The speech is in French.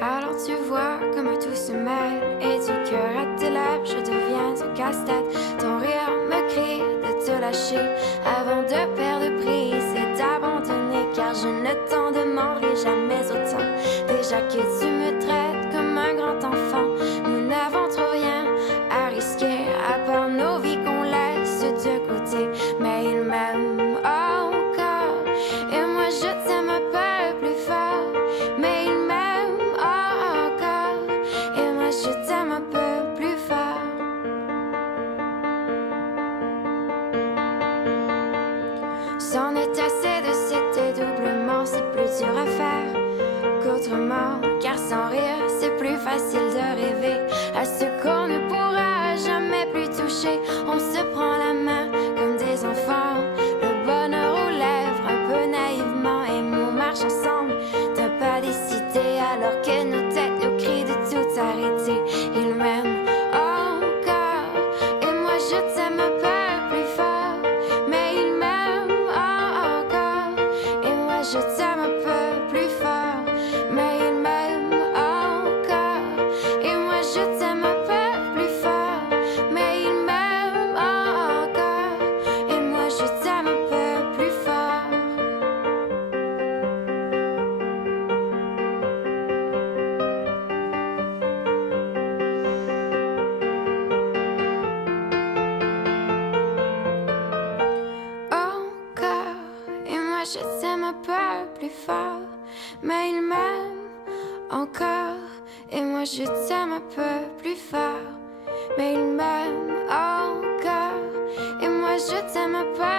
Alors tu vois comme tout se mêle et du cœur à tes lèvres je deviens un casse-tête. Ton rire me crie de te lâcher avant de perdre prise et d'abandonner, car je ne t'en demanderai jamais autant. Déjà que tu me traites comme un grand enfant, nous n'avons trop rien à risquer à part nos vies qu'on laisse de côté. Mais il m'aime encore et moi je t'aime un peu plus fort. Mais il m'aime encore et moi je t'aime un peu plus fort. C'en est assez de cet dédoublement, c'est plus dur à faire qu'autrement, car sans rire c'est plus facile de rêver à ce qu'on ne pourra jamais plus toucher. On se prend la main comme des enfants, le bonheur aux lèvres un peu naïvement, et on marche ensemble d'un pas décidé alors que nos têtes nous crient de tout arrêter. Il m'aime encore et moi je t'aime un peu plus fort. Mais il m'aime encore et moi je t'aime un peu plus fort. Mais il m'aime encore et moi je t'aime un peu plus fort. Mais il m'aime encore et moi je t'aime un peu plus fort. Encore et moi je t'aime un peu plus fort. Mais il m'aime encore et moi je t'aime un peu plus fort. Mais il m'aime encore et moi je t'aime un peu